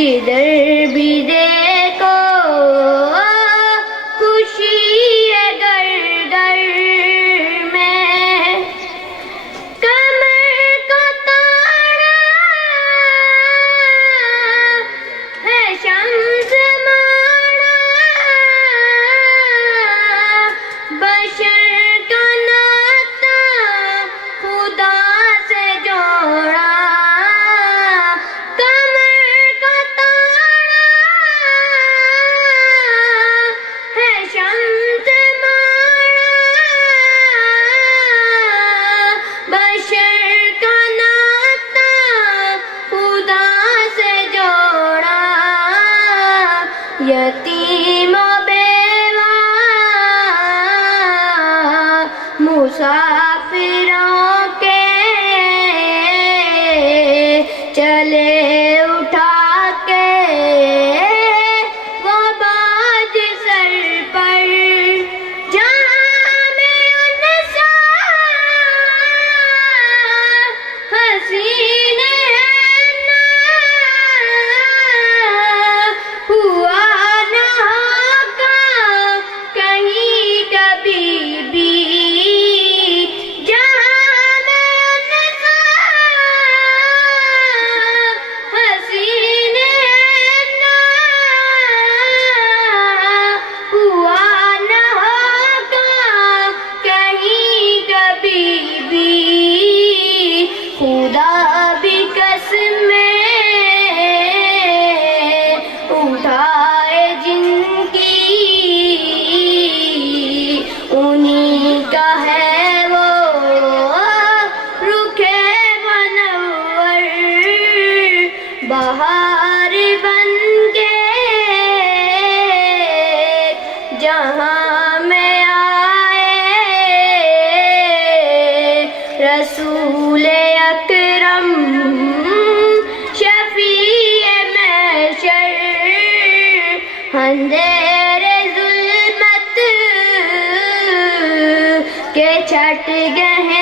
جدھر بھی دیکھو خوشی ہے گھر گھر میں، کمر کا تاڑا ہے شمس ماڑا، بشر کا ناطہ خدا سے جوڑا، کمر کا تاڑا ہے شمس ماڑا، بشر کا ناطہ خدا سے جوڑا، یتیم و بیوہ مسافروں کے چلے اٹھا کے وہ باج سر پر، جہاں میں انسان حسین ہے نا، ہوا نہ ہوگا کہیں کبھی بھی، جہاں میں انسان حسین ہے نا، ہوا نہ ہوگا کہیں کبھی بھی، خدا بھی قسمیں اٹھائے جن کی، انہی کا ہے وہ رخ منور، بہار بن کے جہاں میں آئے، رسول اکرم شفیع محشر، اندھیرے ظلمت کے چھٹ گئے